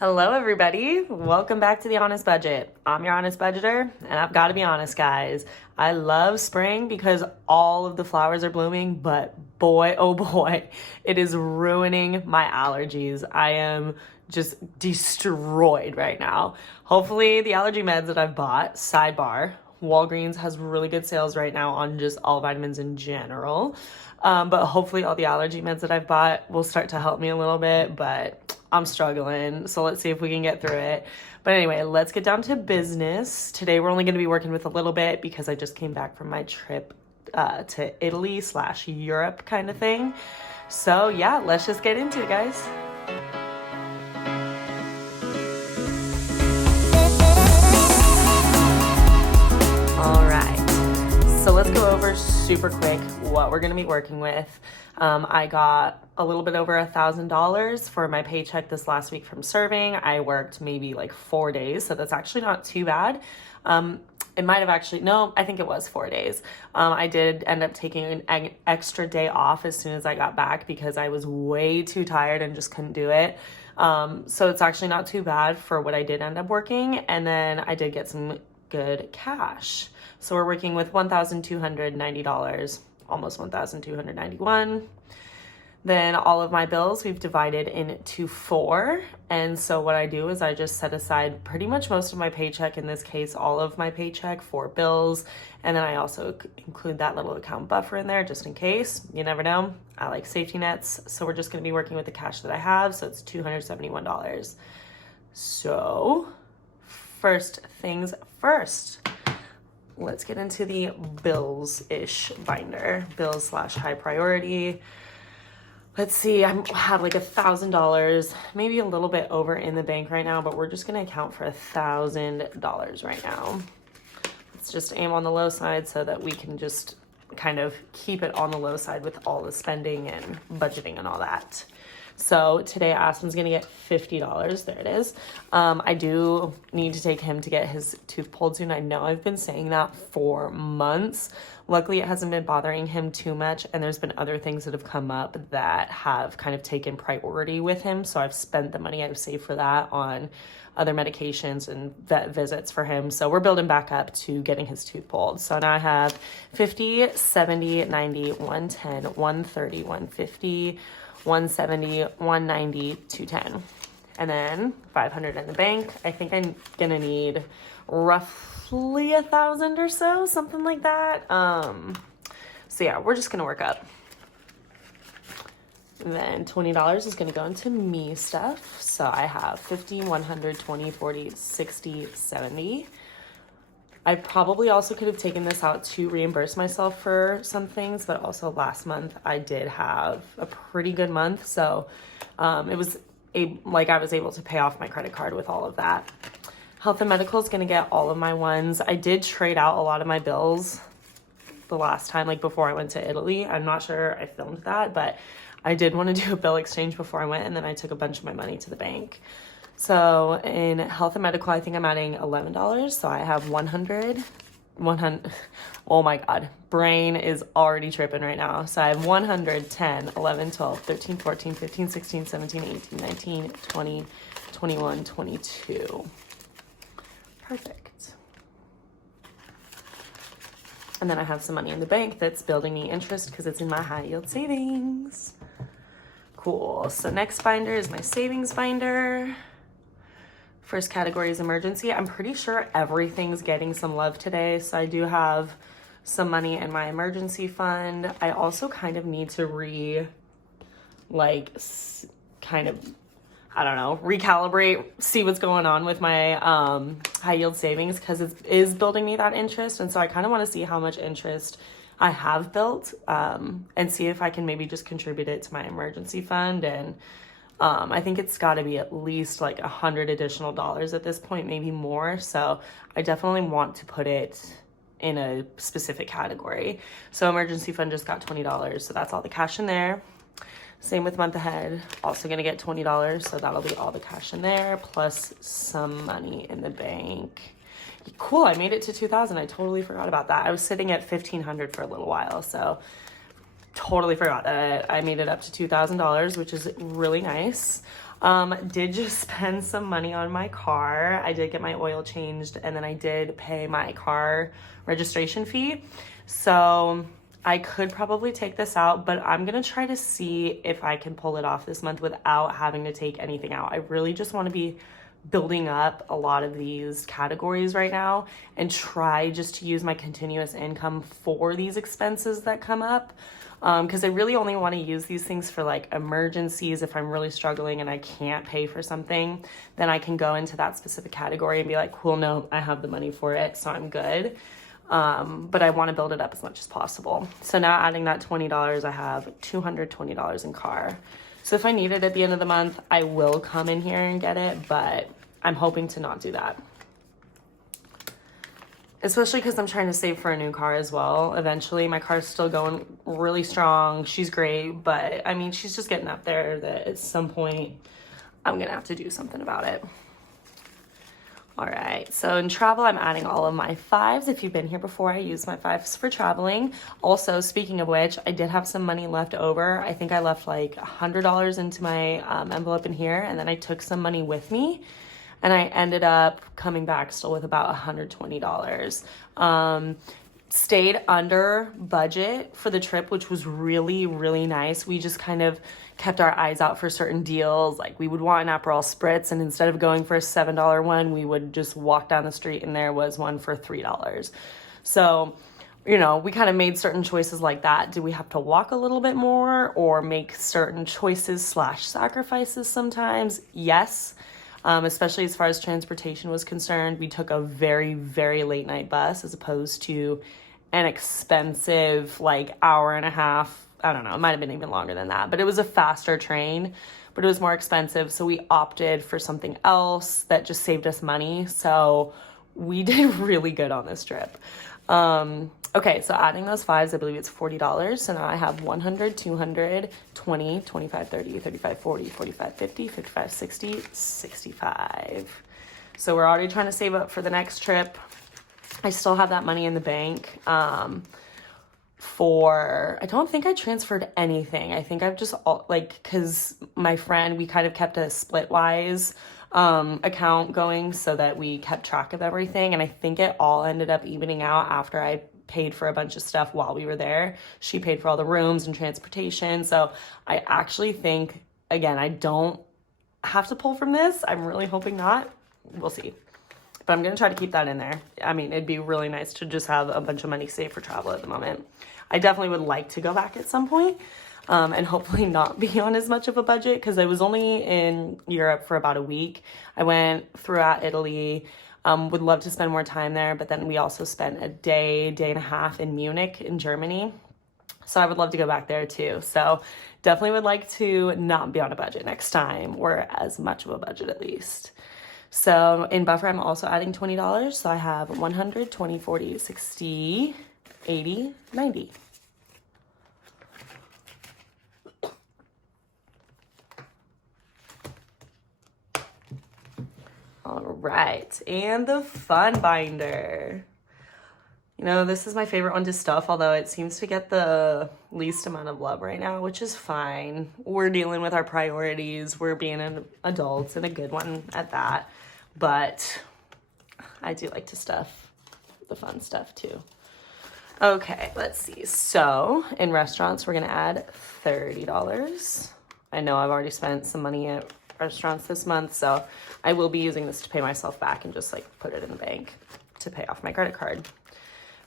Hello, everybody. Welcome back to The Honest Budget. I'm your honest budgeter, and I've got to be honest, guys. I love spring because all of the flowers are blooming, but boy, oh boy, it is ruining my allergies. I am just destroyed right now. Hopefully, the allergy meds that I've bought, sidebar, Walgreens has really good sales right now on just all vitamins in general. But hopefully all the allergy meds that I've bought will start to help me a little bit, but I'm struggling. So let's see if we can get through it. But anyway, let's get down to business. Today we're only going to be working with a little bit because I just came back from my trip to Italy / Europe kind of thing. So yeah, let's just get into it, guys. All right. So let's go over super quick what we're going to be working with. I got a little bit over $1,000 for my paycheck this last week from serving. I worked maybe like 4 days, so that's actually not too bad. It might have actually, no, I think it was 4 days. I did end up taking an extra day off as soon as I got back because I was way too tired and just couldn't do it. So it's actually not too bad for what I did end up working. And then I did get some good cash. So we're working with $1,290, almost $1,291. Then all of my bills we've divided into 4. And so what I do is I just set aside pretty much most of my paycheck, in this case, all of my paycheck for bills. And then I also include that little account buffer in there just in case. You never know. I like safety nets. So we're just going to be working with the cash that I have. So it's $271. So first things first. Let's get into the bills-ish binder. Bills / high priority. Let's see, I have like $1,000, maybe a little bit over in the bank right now, but we're just gonna account for $1,000 right now. Let's just aim on the low side so that we can just kind of keep it on the low side with all the spending and budgeting and all that. So today Aspen's gonna get $50. There it is. I do need to take him to get his tooth pulled soon. I know I've been saying that for months. Luckily, it hasn't been bothering him too much, and there's been other things that have come up that have kind of taken priority with him. So I've spent the money I've saved for that on other medications and vet visits for him. So we're building back up to getting his tooth pulled. So now I have 50, 70, 90, 110, 130, 150, 170, 190, 210. And then 500 in the bank. I think I'm gonna need roughly 1,000 or so, something like that. So yeah, we're just gonna work up. And then $20 is gonna go into me stuff. So I have 50, 100, 20, 40, 60, 70. I probably also could have taken this out to reimburse myself for some things, but also last month I did have a pretty good month. So it was I was able to pay off my credit card with all of that. Health and medical is going to get all of my ones. I did trade out a lot of my bills the last time, like before I went to Italy. I'm not sure I filmed that, but I did want to do a bill exchange before I went, and then I took a bunch of my money to the bank. So in health and medical, I think I'm adding $11. So I have 100. Oh my God, brain is already tripping right now. So I have 100, 10, 11, 12, 13, 14, 15, 16, 17, 18, 19, 20, 21, 22. Perfect. And then I have some money in the bank that's building me interest because it's in my high yield savings. Cool. So next binder is my savings binder. First category is emergency. I'm pretty sure everything's getting some love today. So I do have some money in my emergency fund. I also kind of need to recalibrate, see what's going on with my high yield savings because it is building me that interest. And so I kind of want to see how much interest I have built and see if I can maybe just contribute it to my emergency fund. And I think it's got to be at least like $100 additional at this point, maybe more. So I definitely want to put it in a specific category. So emergency fund just got $20. So that's all the cash in there. Same with month ahead, also gonna get $20. So that'll be all the cash in there plus some money in the bank. Cool, I made it to 2,000. I totally forgot about that. I was sitting at 1,500 for a little while. So totally forgot that I made it up to $2,000, which is really nice. Did just spend some money on my car. I did get my oil changed, and then I did pay my car registration fee. So I could probably take this out, but I'm gonna try to see if I can pull it off this month without having to take anything out. I really just want to be building up a lot of these categories right now and try just to use my continuous income for these expenses that come up. Because I really only want to use these things for like emergencies. If I'm really struggling and I can't pay for something, then I can go into that specific category and be like, cool, no, I have the money for it, so I'm good. But I want to build it up as much as possible. So now adding that $20, I have $220 in car. So if I need it at the end of the month, I will come in here and get it, but I'm hoping to not do that. Especially because I'm trying to save for a new car as well. Eventually, my car's still going really strong. She's great, but I mean, she's just getting up there that at some point I'm gonna have to do something about it. All right, so in travel, I'm adding all of my fives. If you've been here before, I use my fives for traveling. Also, speaking of which, I did have some money left over. I think I left like $100 into my envelope in here, and then I took some money with me. And I ended up coming back still with about $120. Stayed under budget for the trip, which was really, really nice. We just kind of kept our eyes out for certain deals. Like we would want an Aperol Spritz, and instead of going for a $7 one, we would just walk down the street and there was one for $3. So, you know, we kind of made certain choices like that. Do we have to walk a little bit more or make certain choices / sacrifices sometimes? Yes. Especially as far as transportation was concerned. We took a very, very late night bus as opposed to an expensive like hour and a half. I don't know, it might have been even longer than that, but it was a faster train, but it was more expensive. So we opted for something else that just saved us money. So we did really good on this trip. Okay, so adding those fives, I believe it's $40. So now I have 100, 200, 20, 25, 30, 35, 40, 45, 50, 55, 60, 65. So we're already trying to save up for the next trip. I still have that money in the bank. I don't think I transferred anything. I think I've just because my friend, we kind of kept a splitwise account going so that we kept track of everything. And I think it all ended up evening out after I paid for a bunch of stuff while we were there. She paid for all the rooms and transportation. So I actually think, again, I don't have to pull from this. I'm really hoping not. We'll see. But I'm going to try to keep that in there. I mean, it'd be really nice to just have a bunch of money saved for travel at the moment. I definitely would like to go back at some point, and hopefully not be on as much of a budget, because I was only in Europe for about a week. I went throughout Italy. Would love to spend more time there, but then we also spent a day and a half in Munich in Germany. So I would love to go back there too. So definitely would like to not be on a budget next time, or as much of a budget at least. So in buffer, I'm also adding $20. So I have 100, 20, 40, 60, 80, 90. All right, and the fun binder. You know, this is my favorite one to stuff, although it seems to get the least amount of love right now, which is fine. We're dealing with our priorities. We're being an adults, and a good one at that. But I do like to stuff the fun stuff too. Okay, let's see. So in restaurants, we're gonna add $30. I know I've already spent some money at restaurants this month, so I will be using this to pay myself back and just like put it in the bank to pay off my credit card.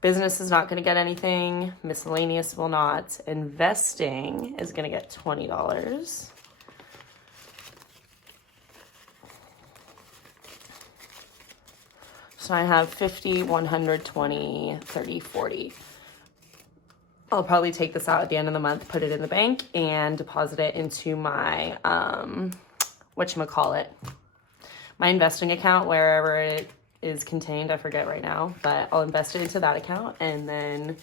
Business is not going to get anything. Miscellaneous will not. Investing is going to get $20. So I have 50, 100, 20, 30, 40. I'll probably take this out at the end of the month, put it in the bank, and deposit it into my whatchamacallit, my investing account, wherever it is contained. I forget right now, but I'll invest it into that account and then,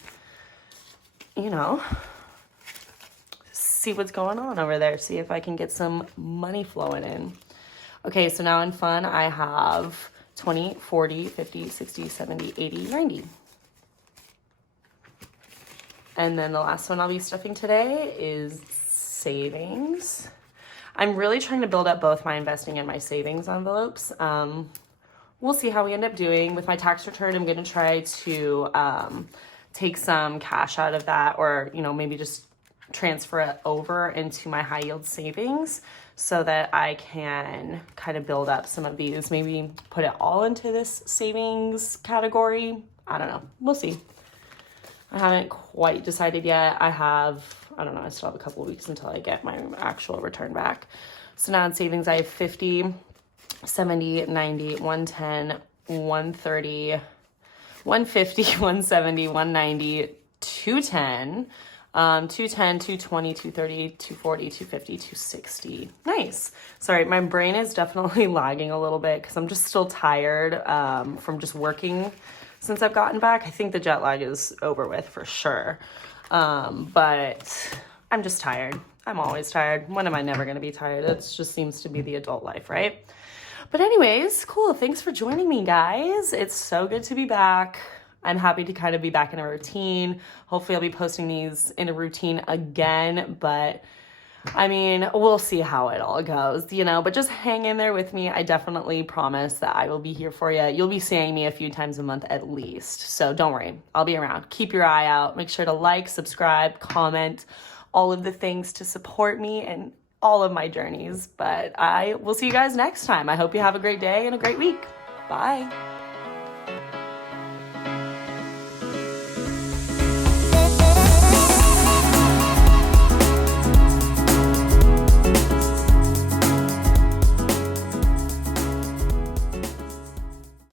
you know, see what's going on over there. See if I can get some money flowing in. Okay, so now in fun, I have 20, 40, 50, 60, 70, 80, 90. And then the last one I'll be stuffing today is savings. I'm really trying to build up both my investing and my savings envelopes. We'll see how we end up doing. With my tax return, I'm going to try to take some cash out of that, or, you know, maybe just transfer it over into my high yield savings so that I can kind of build up some of these, maybe put it all into this savings category. I don't know. We'll see. I haven't quite decided yet. I don't know, I still have a couple of weeks until I get my actual return back. So now in savings, I have 50, 70, 90, 110, 130, 150, 170, 190, 210, 210, 220, 230, 240, 250, 260. Nice. Sorry, my brain is definitely lagging a little bit because I'm just still tired from just working since I've gotten back. I think the jet lag is over with for sure. But I'm just tired. I'm always tired. When am I never going to be tired? It just seems to be the adult life, right? But anyways, cool. Thanks for joining me, guys. It's so good to be back. I'm happy to kind of be back in a routine. Hopefully I'll be posting these in a routine again, but I mean, we'll see how it all goes, you know, but just hang in there with me. I definitely promise that I will be here for you. You'll be seeing me a few times a month at least. So don't worry, I'll be around. Keep your eye out. Make sure to like, subscribe, comment, all of the things to support me and all of my journeys. But I will see you guys next time. I hope you have a great day and a great week. Bye.